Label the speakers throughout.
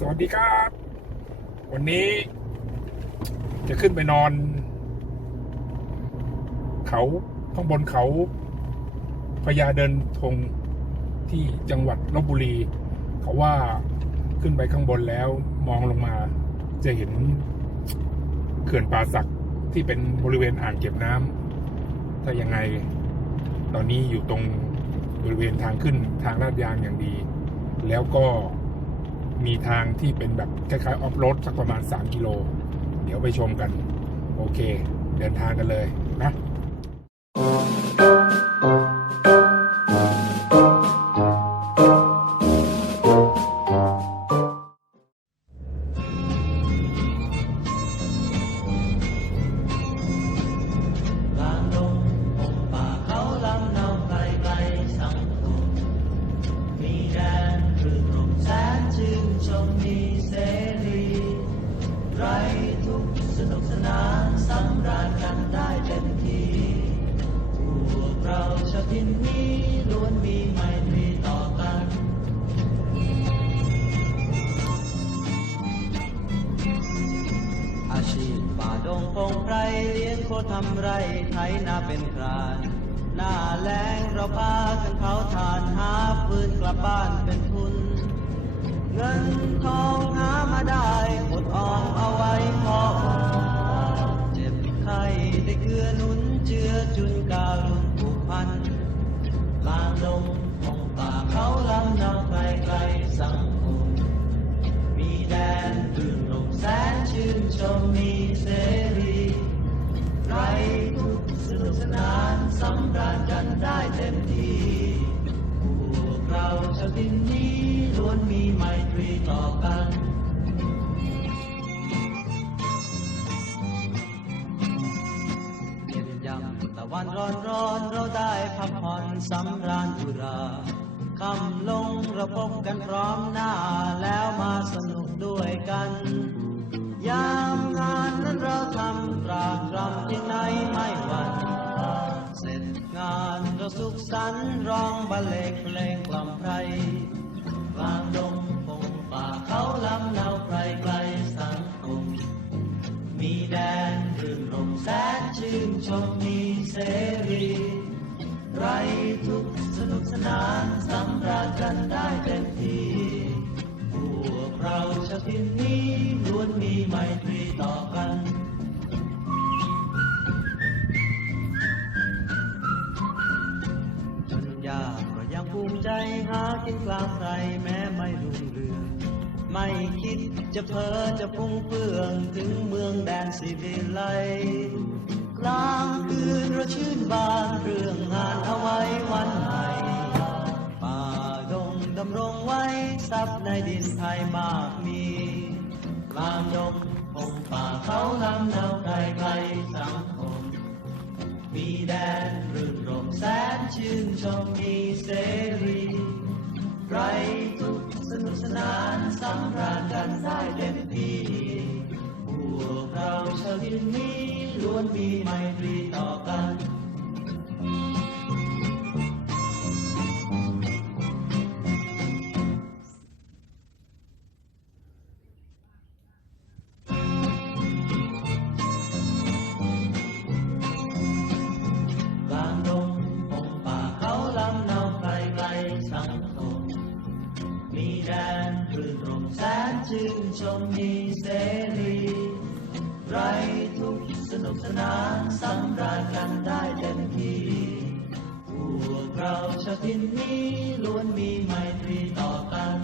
Speaker 1: สวัสดีครับ วันนี้ จะขึ้นไปนอน เขาข้างบนเขาพญาเดินธงที่จังหวัดลบบุรี เขาว่าขึ้นไปข้างบนแล้วมองลงมา จะเห็นเขื่อนป่าสักที่เป็นบริเวณอ่างเก็บน้ำถ้ายังไง ตอนนี้อยู่ตรงบริเวณทางขึ้นทางลาดยางอย่างดี แล้วก็ มีทางที่เป็นแบบคล้ายๆออฟโรดสักประมาณ 3 กิโล เดี๋ยวไปชมกัน โอเค เดินทางกันเลยนะ
Speaker 2: ดงพงไพรเลี้ยงโคทำไรไถนาเป็นครานหน้าแรงเราพากันเผาทานหาปืนกลับบ้านเป็นทุน เงินทองหามาได้อดออมเอาไว้พอเจ็บไข้ได้เกื้อหนุนเจือจุนการุณผูกพันลางดงพงป่าเขาลำนาไกลไกลสัง ชื่นชมมีเสรีไรทุกสนุกสนานสำราญกันได้เต็มที่พวกเราชาวทินนี้ล้วนมีไมตรีต่อกันเย็นยำตะวันร้อนร้อนเราได้พักผ่อนสำราญอุราคำลงเราพบกันพร้อมหน้าแล้วมาสนุกด้วยกัน ยามงานนั้นเราทำตรากตรำเพียงไหนไม่หวั่นเสร็จงานเราสุขสันต์ร้องบรรเลงเพลงกล่อมไพรกลางดงพงป่าเขาลำเนาไกลไกลสังคมมีแดนรื่นรมแสนชื่นชมมีเสรี ไรทุกสนุกสนานสำราญกันได้เต็มที่พวกเราชาวทิน หากินกลางไกลแม้ไม่รุ่งเรือง ไม่คิดจะเพ้อจะพุ่งเพื่องถึงเมืองแดนสิวิไลกลางคืนเราชื่นบานเรื่องงานเอาไว้วันใหม่ป่าดงดำรงไว้ทรัพย์ในดินไทยมากมีกลางดงพงป่าเขาลำเนาไกลไกลสังคม มีแดนรื่นรมแสนชื่นชมมีเส ล้วนมีไมตรีต่อกันกลางดงพงป่าเขาลำเนาไกลไกลสังคมมีแดนรื่นรมแสนชื่นชมมีเสรีไร นุกสนานสำราญกันได้เต็มที่ พวกเราชาวทินนี้ล้วนมีไมตรีต่อกัน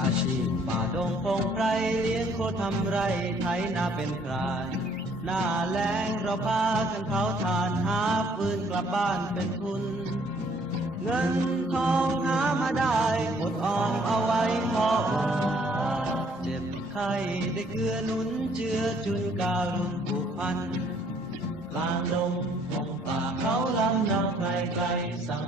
Speaker 2: อาชีพป่าดงพงไพรเลี้ยงโคทำไรไถนาเป็นครานหน้าแรงเราพากันเผาทานหาปืนกลับบ้านเป็นทุน เงินทองหามาได้อดออมเอาไว้พออุ่นเจ็บไข้ได้เกื้อหนุนเจือจุนการุณผูกพันกลางดงพงป่าเขาลำนาไกลไกลสัง